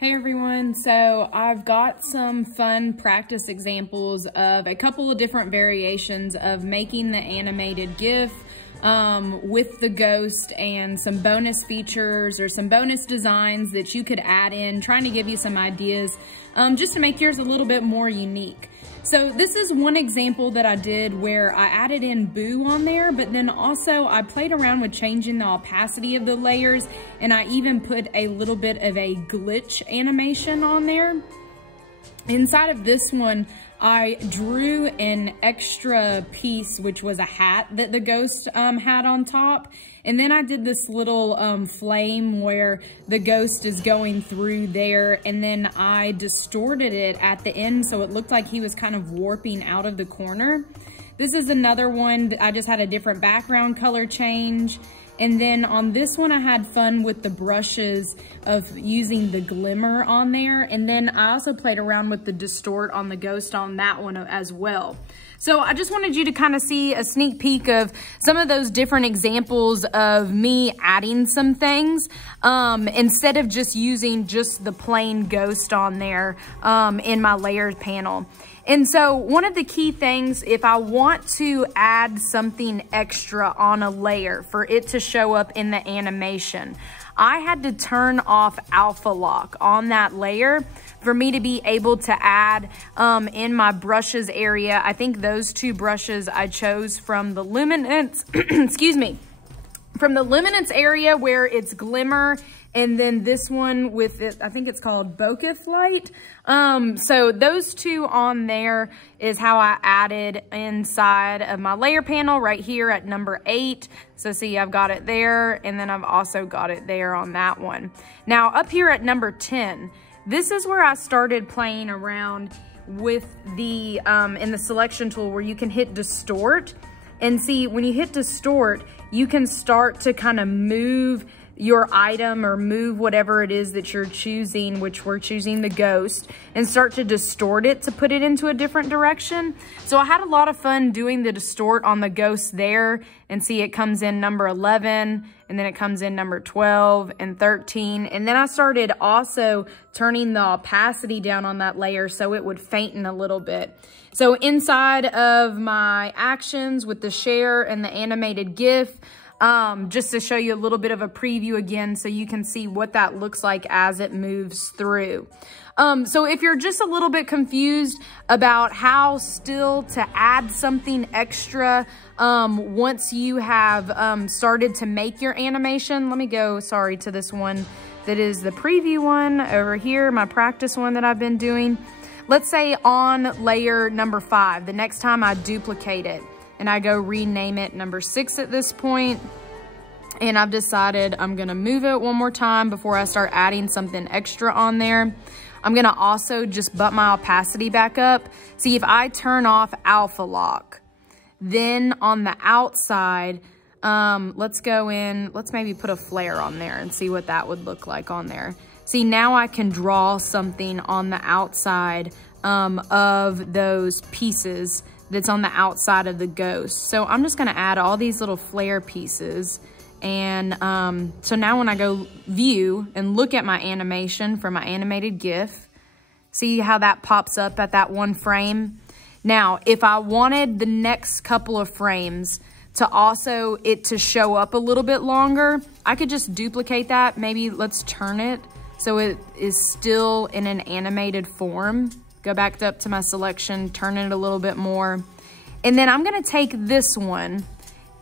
Hey everyone, so I've got some fun practice examples of a couple of different variations of making the animated GIF with the ghost and some bonus features or some bonus designs that you could add in, trying to give you some ideas just to make yours a little bit more unique. So this is one example that I did where I added in Boo on there, but then also I played around with changing the opacity of the layers, and I even put a little bit of a glitch animation on there. Inside of this one, I drew an extra piece, which was a hat that the ghost had on top. And then I did this little flame where the ghost is going through there. And then I distorted it at the end so it looked like he was kind of warping out of the corner. This is another one that I just had a different background color change. And then on this one, I had fun with the brushes of using the glimmer on there. And then I also played around with the distort on the ghost on that one as well. So I just wanted you to kind of see a sneak peek of some of those different examples of me adding some things instead of just using just the plain ghost on there in my layers panel. And so one of the key things, if I want to add something extra on a layer for it to show up in the animation, I had to turn off alpha lock on that layer for me to be able to add in my brushes area. I think those two brushes I chose from the luminance, excuse me, from the luminance area where it's glimmer, and then this one with it, I think it's called bokeh light. So those two on there is how I added inside of my layer panel right here at number 8. So see, I've got it there, and then I've also got it there on that one. Now up here at number 10, this is where I started playing around with the, in the selection tool where you can hit distort. And see, when you hit distort, you can start to kind of move your item or move whatever it is that you're choosing, which we're choosing the ghost, and start to distort it to put it into a different direction. So I had a lot of fun doing the distort on the ghost there, and see, it comes in number 11, and then it comes in number 12 and 13. And then I started also turning the opacity down on that layer so it would fainten a little bit. So inside of my actions with the share and the animated GIF, just to show you a little bit of a preview again so you can see what that looks like as it moves through. So if you're just a little bit confused about how still to add something extra once you have started to make your animation, let me go, sorry, to this one that is the preview one over here, my practice one that I've been doing. Let's say on layer number 5, the next time I duplicate it, and I go rename it number 6 at this point, and I've decided I'm gonna move it one more time before I start adding something extra on there. I'm gonna also just butt my opacity back up. See, if I turn off alpha lock, then on the outside, let's go in, let's maybe put a flare on there and see what that would look like on there. See, now I can draw something on the outside of those pieces that's on the outside of the ghost. So I'm just gonna add all these little flare pieces. And so now when I go view and look at my animation for my animated GIF, see how that pops up at that one frame? Now, if I wanted the next couple of frames to also it to show up a little bit longer, I could just duplicate that. Maybe let's turn it so it is still in an animated form. Go back up to my selection, turn it a little bit more. And then I'm gonna take this one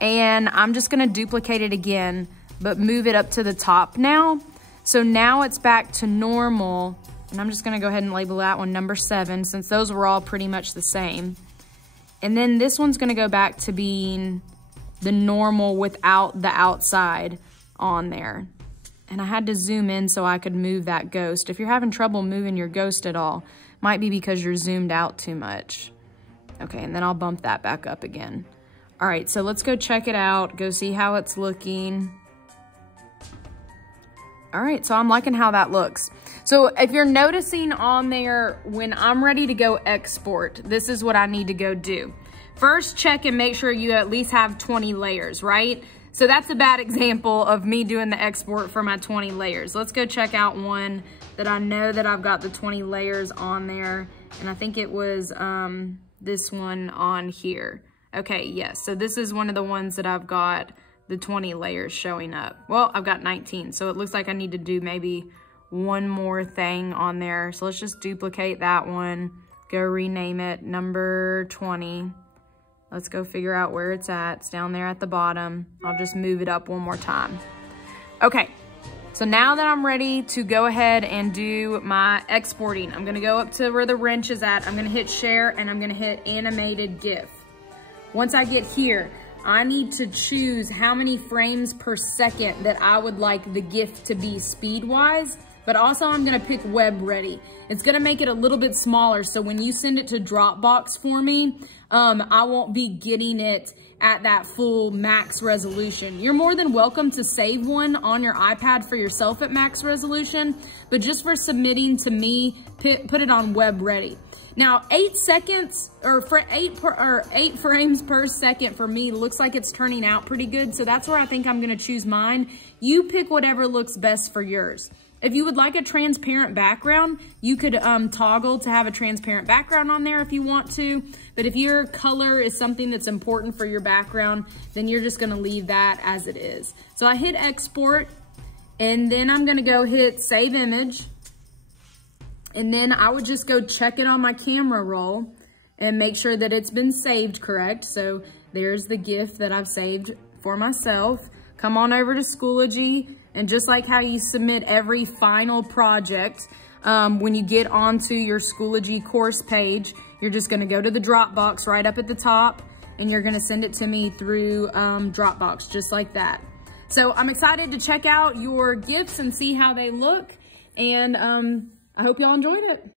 and I'm just gonna duplicate it again, but move it up to the top now. So now it's back to normal. And I'm just gonna go ahead and label that one number 7 since those were all pretty much the same. And then this one's gonna go back to being the normal without the outside on there. And I had to zoom in so I could move that ghost. If you're having trouble moving your ghost at all, might be because you're zoomed out too much. Okay, and then I'll bump that back up again. All right, so let's go check it out, go see how it's looking. All right, so I'm liking how that looks. So if you're noticing on there, when I'm ready to go export, this is what I need to go do. First, check and make sure you at least have 20 layers, right? So that's a bad example of me doing the export for my 20 layers. Let's go check out one that I know that I've got the 20 layers on there. And I think it was this one on here. Okay, yes. So this is one of the ones that I've got the 20 layers showing up. Well, I've got 19. So it looks like I need to do maybe one more thing on there. So let's just duplicate that one. Go rename it number 20. Let's go figure out where it's at. It's down there at the bottom. I'll just move it up one more time. Okay, so now that I'm ready to go ahead and do my exporting, I'm gonna go up to where the wrench is at. I'm gonna hit share and I'm gonna hit animated GIF. Once I get here, I need to choose how many frames per second that I would like the GIF to be speed-wise. But also I'm gonna pick web ready. It's gonna make it a little bit smaller, so when you send it to Dropbox for me, I won't be getting it at that full max resolution. You're more than welcome to save one on your iPad for yourself at max resolution, but just for submitting to me, put it on web ready. Now, 8 seconds or 8 frames per second for me looks like it's turning out pretty good, so that's where I think I'm gonna choose mine. You pick whatever looks best for yours. If you would like a transparent background, you could toggle to have a transparent background on there if you want to. But if your color is something that's important for your background, then you're just gonna leave that as it is. So I hit export, and then I'm gonna go hit save image. And then I would just go check it on my camera roll and make sure that it's been saved correct. So there's the GIF that I've saved for myself. Come on over to Schoology. And just like how you submit every final project, when you get onto your Schoology course page, you're just gonna go to the Dropbox right up at the top, and you're gonna send it to me through Dropbox, just like that. So I'm excited to check out your GIFs and see how they look, and I hope y'all enjoyed it.